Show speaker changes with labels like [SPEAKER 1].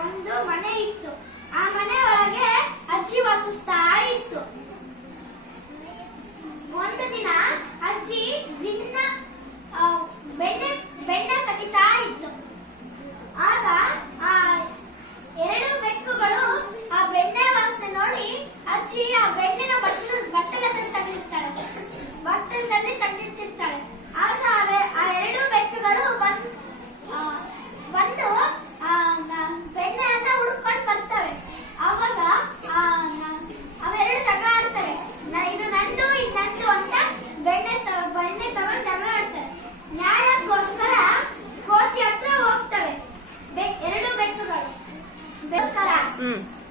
[SPEAKER 1] ಒಂದು ಮನೆ ಇತ್ತು. ಆ ಮನೆ ಒಳಗೆ
[SPEAKER 2] 嗯。